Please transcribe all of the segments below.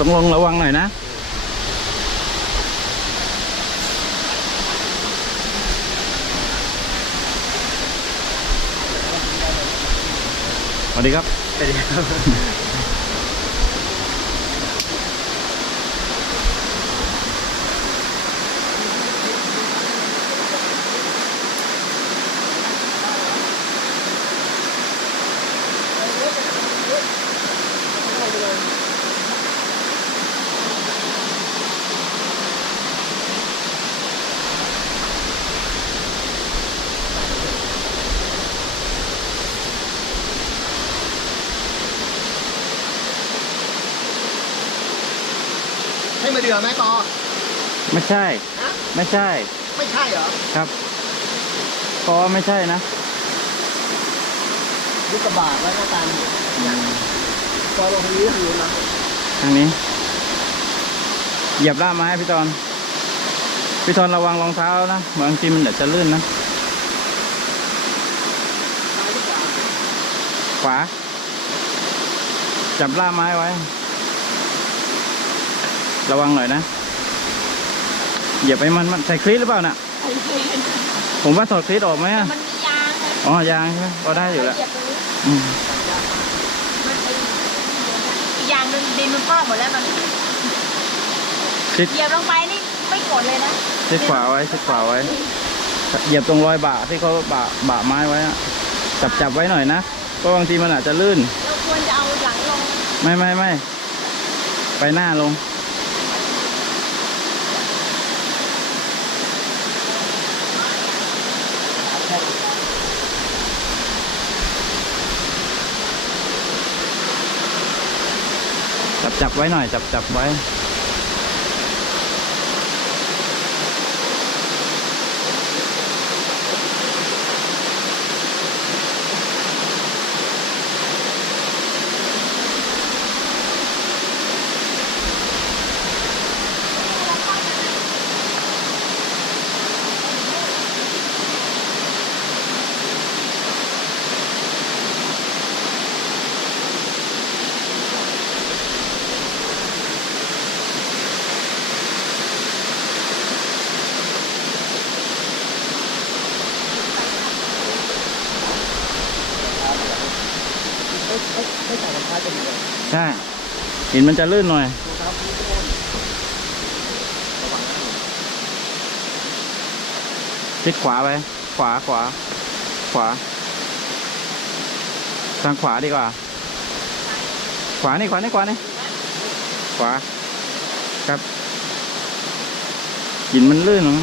ต้องลงระวังหน่อยนะ สวัสดีครับ สวัสดีครับ ให้มาเดือไหมปอไม่ใช่ ฮะไม่ใช่ไม่ใช่เหรอครับเพราะว่าไม่ใช่นะยุกกระบาดแล้วก็การอย่างปอลงทางนี้ทางนู้นนะทางนี้ เหยียบล่ามไม้พี่ตอน พี่ตอนระวังรองเท้านะบางทีมันเดี๋ยวจะลื่นนะซ้ายหรือขวาขวา จับล่ามไม้ไว้ ระวังหน่อยนะเหยียบไปมันมันใส่คลีตหรือเปล่าน่ะไอ้เหี้ยผมว่าถอดคลีตออกไหมอะมันมียางไงอ๋อยางใช่ไหมก็ได้อยู่แล้วเหยียบตรงนี้อืมมันเป็นอีกอย่างหนึ่งดินมันพอกหมดแล้วมันชิดเหยียบลงไปนี่ไม่กดเลยนะชิดขวาไว้ชิดขวาไว้เหยียบตรงรอยบะที่เขาบะบะไม้ไว้อะจับจับไว้หน่อยนะเพราะบางทีมันอาจจะลื่น เราควรจะเอาหลังลง ไม่ไม่ไม่ไปหน้าลง จับไว้หน่อยจับจับไว้ ไม่ไม่ไม่ใส่รองเท้าจะ ดีเลยใช่หินมันจะลื่นหน่อยชิดขวาไป ขวาขวา ขวา ทางขวาดีกว่า ขวานี่ขวานี่ขวานี่ขวา ครับหินมันลื่นหรอ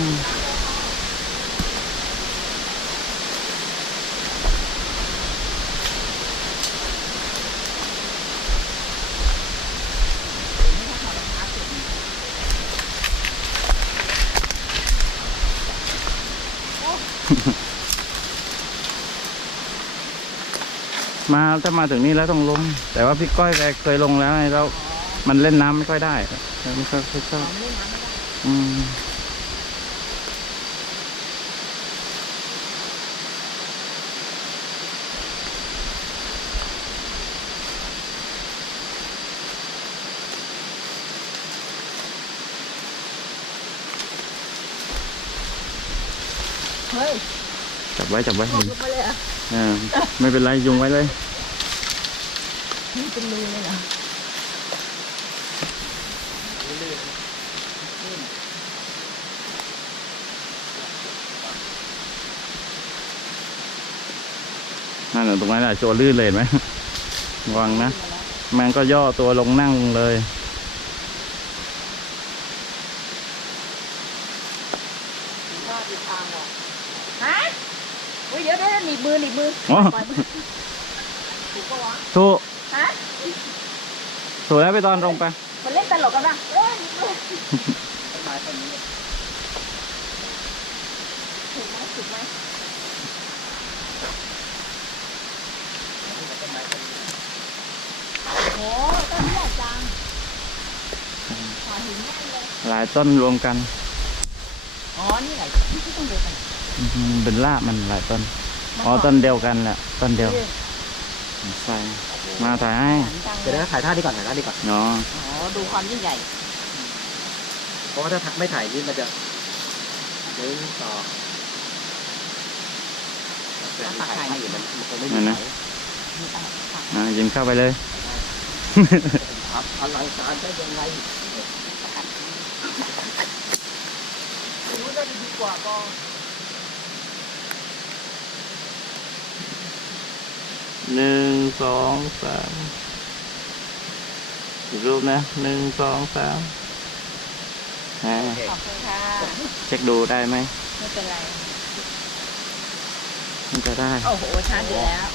มาถ้ามาถึงนี่แล้วต้องลง แต่ว่าพี่ก้อยแกเคยลงแล้วไงแล้วมันเล่นน้ำไม่ค่อยได้ไม่ค่อยไม่ชอบอืมเฮ้ยจับไว้จับไว้ตกลงไปเลยเหรอะเออไม่เป็นไรยุงไว้เลย นี่เป็นรูเลยเหรอนั่นน่ะตรงนั้นแหละโจรลื่นเลยเห็นไหมระวังนะมันก็ย่อตัวลงนั่งเลยฮะโอ้ยเดี๋ยวเดี๋ยวหนีบมือหนีบมืออ๋อปล่อยมือถูกปะวะ ถูก ฮะถูกแล้วไปตอนลงไป มันเล่นตลกกันป่ะเอ้ยหนีบมือต้นไม้ต้นนี้ถูกไหมถูกไหมต้นไม้ต้นนี้โอ้ต้นนี้ใหญ่จังขอหินแน่นเลย หลายต้นรวมกัน อ๋อ นี่ไหนนี่ที่ต้องดูกันอืมเป็นรากมันหลายต้น อ๋อ ต้นเดียวกันแหละ ต้นเดียวใช่โอเค มาถ่ายให้หันจังเดี๋ยวนะถ่ายท่าดีก่อนถ่ายท่าดีก่อนเนาะอ๋อดูความยิ่งใหญ่ เพราะว่าถ้าไม่ถ่ายนี่มันจะหนึ่งสองแต่ถ่ายท่าอยู่มันมันคงไม่มีไหนมีอะไรค่ะอะยิมเข้าไปเลยครับอลังการได้ยังไงรู้ได้ดีกว่าก็ หนึ่งสองสามอีกรูปนะหนึ่งสองสามอ่าขอบคุณค่ะเช็คดูได้ไหมไม่เป็นไรมันจะได้ โอ้โหชัดอยู่แล้ว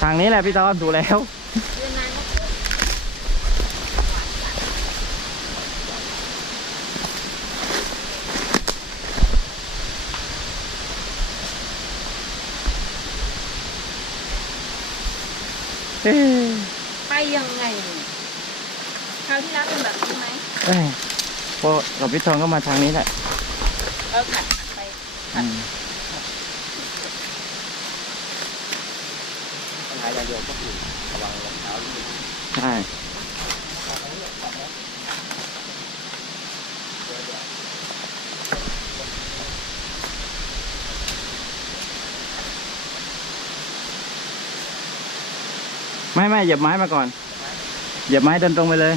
ทางนี้แหละพี่ตอนดูแล้ว เดือนนั้นก็ เอ้ย ไปยังไงคราวที่แล้วเป็นแบบนี้ไหมเอ้ยพอกับพี่ทองก็มาทางนี้แหละเออขัดขัดไปอืมปัญหาอย่างเดียวก็คือระวังรองเท้าที่ใช่ ไม่ไม่เหยียบไม้มาก่อน เหยียบไม้เดินตรงไปเลย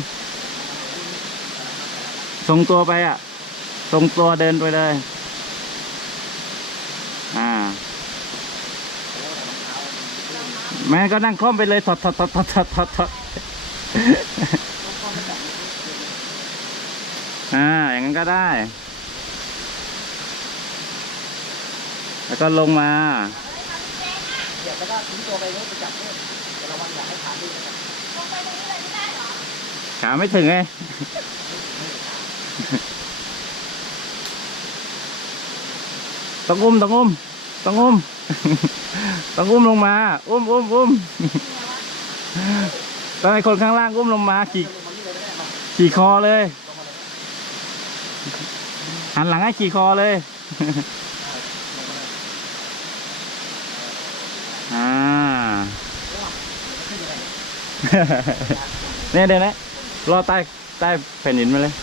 ทรงตัวไปอะ ทรงตัวเดินไปเลย อ่า แม่ก็นั่งคล่อมไปเลยถอดถอดถอดถอดถอดถอดถอดอ่า อย่างนั้นก็ได้ แล้วก็ลงมา เดี๋ยวก็ทิ้งตัวไปนี่ไปจับนี่แต่ระวัง อย่าให้ขาดิ้นนะครับขาไม่ถึงไงต้องอุ้มต้องอุ้มต้องอุ้มต้องอุ้มลงมา อุ้มอุ้มอุ้มต้องให้คนข้างล่างอุ้มลงมาขี่ลงมานี่เลยไม่ได้มาขี่คอเลยลงมาเลยหันหลังให้ขี่คอเลย ลงมาเลย อ่า ขึ้นยังไง เนี่ยเดี๋ยวนะรอใต้ใต้แผ่นหินมาเลย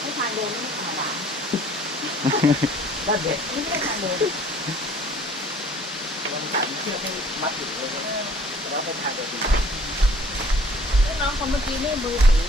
ให้ทางเดินไม่ธรรมดาด้านเด็กนี่ไม่ได้ทางเดินมันตัดเชือกให้มัดอยู่เลยแล้วเป็นทางเดินแล้วน้องคนเมื่อกี้นี่มือถือ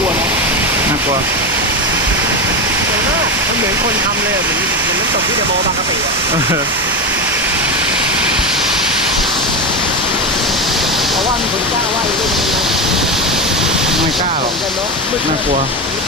ากลัวนะน่ากลัวสวยมากมันเหมือนคนทำเลยเหมือนเหมือนน้ำตกที่เดโมบางกะปิอะเพราะว่ามีคนกล้าว่ายเล่นกันนะไม่กล้าหรอกเหมือนกันเนาะมืดๆน่ากลัวมืด